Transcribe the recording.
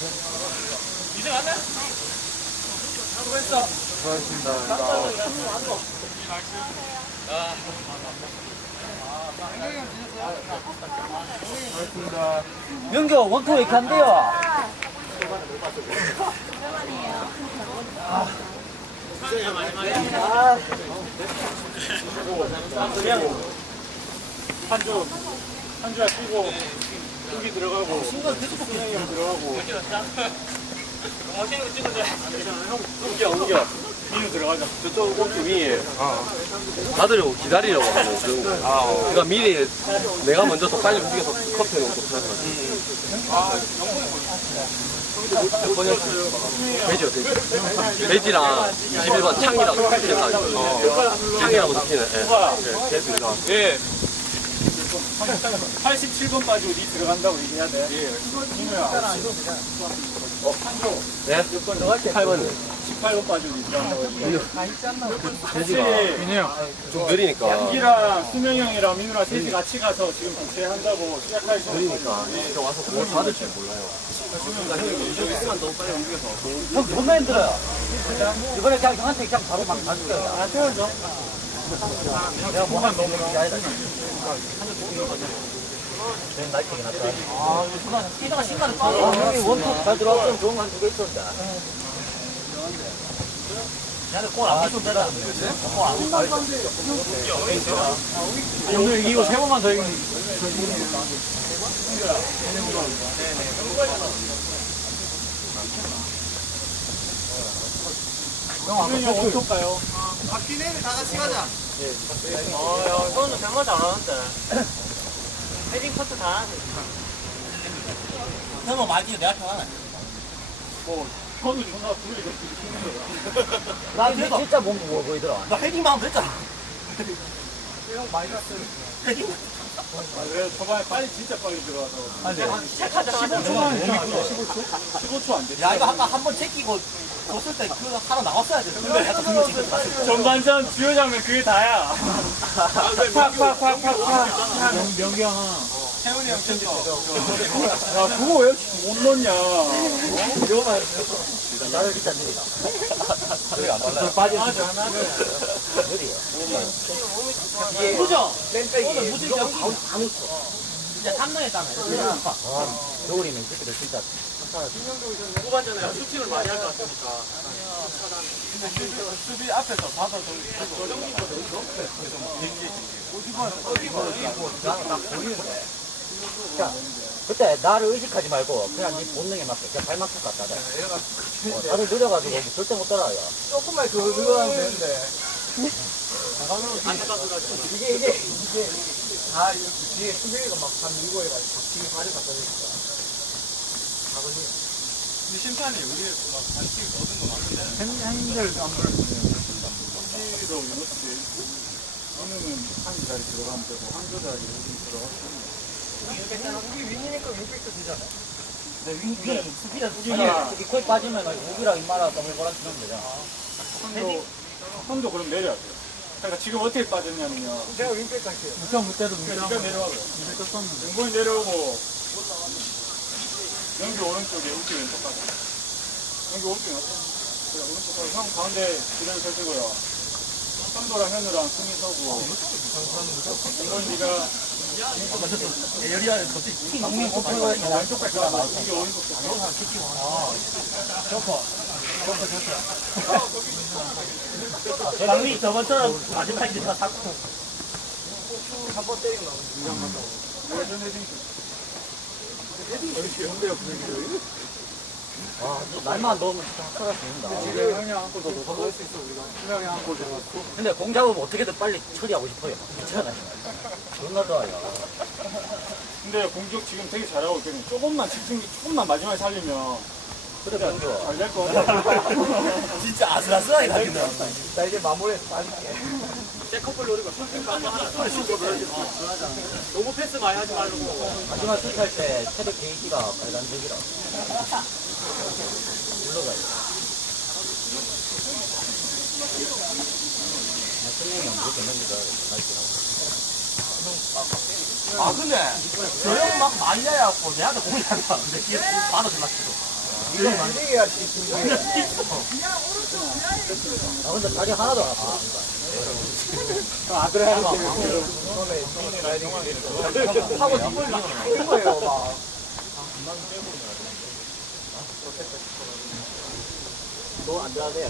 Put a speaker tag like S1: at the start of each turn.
S1: 이제 왔나? 수고했어.
S2: 수고하셨습니다. 수고하셨습니다.
S3: 명교 원투 왜 이렇게 안 돼요?
S1: 한 주야 쉬고 여기 들어가고 신경 계속 그냥이 형 들어가고 옮겨 민우 들어가자.
S4: 저쪽 옥주 위에 받으려고 기다리려고 하고 그러니까 미리 내가 먼저 더 빨리 움직여서 커피 놓고 몇 번이었어요? 돼지요, 돼지. 돼지랑 21번 창이라고 적혀있어요. 창이라고 적히네.
S1: 예. 87번 빠지고 니 들어간다고 얘기해야 돼. 민우야. 한조.
S4: 네? 8번이요.
S1: 18번 빠지고 니 들어간다고 얘기해.
S4: 돼지가 좀 느리니까.
S1: 양기랑 수명이 형이랑 민우랑 셋이 같이 가서 지금 교체한다고 시작하기 전에.
S4: 느리니까. 진짜 와서 뭘 받을 줄 몰라요.
S3: 형 존나 힘들어요. 이번에 그냥 형한테 그냥 바로 막 가줄게요.
S1: 안 태워줘.
S3: 내가 뭐한 너무 아니다. 나이트긴 하다. 아, 순간 뛰다가 신나는 형이 원투 잘 들어왔으면 좋은 거 한 두 개 있었는데. 나는 골안 붙으면 되라.
S1: 오늘 이거 세 번만 더 이기면 수명이 형 어떨까요?
S2: 박기네는 다 같이 가자.
S5: 저는 잘못 안 하는데. 헤딩 커트 다 하지.
S3: 형은 말지 내가 편하네.
S1: 뭐 저는 존나 부르게
S3: 나 진짜 몸 무거워 보이더라. 나 헤딩만 하면 됐잖아.
S1: 왜 저번에 빨리 진짜 빨리 들어와서
S5: 시작하자마자
S1: 15초 안 됐어.
S3: 야, 이거 아까 한 번 제끼고 줬을 때 그거 하나 나왔어야 돼. 근데 약간 그거 지금 봤어.
S1: 전반전 주요 장면 그게 다야. 팍팍팍팍팍. 명경.
S2: 태훈이 형 친구.
S1: 야 그거 왜 못 넣냐?
S3: 나를 진짜 느리다. 느리가 안 빨라요.
S1: 빠지지.
S3: 이게
S5: 그죠?
S3: 뺑뺑이 무슨 연기 다 놓쳐. 진짜 탐나했다며. 겨울이면 이 새끼들 진짜.
S5: 후반전에 슈팅을 많이 할 것 같으니까.
S2: 수비 앞에서 받아서
S3: 나는 딱 보이는데. 자, 그때 나를 의식하지 말고 그냥 네 본능에 맞게 그냥 발맞춰 갔다 돼. 다들 느려가지고 뭐 절대 못 따라와요.
S2: 조금만 더 들어가면 되는데. 이게 다 이렇게 뒤에 수비가 막한 이거에 가지고 뒤에 발을 갖다 대니까. 근데 심판이 우리 막 반칙 얻은 거 맞는데.
S1: 핸들 안 불러주네요. 수지도 유노스. 오늘은 한 자리 들어가면 되고 한조 자리 여기 들어가고.
S2: 우리 윙이니까 윙백도 되잖아.
S3: 네, 윙, 수비가 여기 코에 빠지면 우기랑 임마랑 더블 보라 치면 되잖아.
S1: 손도 그럼 내려야 돼요. 그러니까 지금 어떻게 빠졌냐면요.
S2: 제가 윙백 할게요.
S1: 그러니까 네가 내려와요. 용건이 내려오고 연기 오른쪽에 우기 왼쪽 가서 연기 오른쪽에 놨어. 그래 오른쪽 가서 형 가운데 그대로 서주고요. 상도랑 현우랑 승희 서고 이건 네가
S3: 열이야, 갑자기 강민 오픈가
S1: 왼쪽까지 가서 이게 오른쪽
S3: 강민 저번처럼 마지막에 다 샀고.
S2: 한번 때리고 나오면 그냥 간다고.
S1: 예전 헤딩
S3: 날만 넣으면 진짜 확실할 수 있는다.
S1: 지금 형이 한 골 더 넣고
S2: 할수 있어 우리가.
S1: 수명이 한 골 더 넣고
S3: 근데 공 잡으면 어떻게든 빨리 처리하고 싶어요. 괜찮아요. 존나 좋아요.
S1: 근데 공격 지금 되게 잘하고 있거든요. 조금만 집중, 조금만 마지막에 살리면
S3: 그래, 공격.
S1: 잘 될 거 같아요.
S3: 진짜 아슬아슬하게 가긴다.
S2: 나 이제 마무리해서 빠질게.
S5: 세컨볼 노리고 슈팅까지 하나. 너무 패스 많이 하지 말고.
S3: 마지막 슛할 때 체력 게이지가 빨간색이라. 물러가요. 승용이 형 무조건 넘기다 나이스라고.
S2: 아 근데 저 형 막 많이 해갖고 내한테 공이 안 가는데 뒤에 받아서 맞춰. 이거 만들어야지.
S3: 아, 근데 다리 하나도 안 아파.
S2: 아, 그래. 하고 싶은 거 하는 거예요, 막.
S3: 너안 좋아하세요?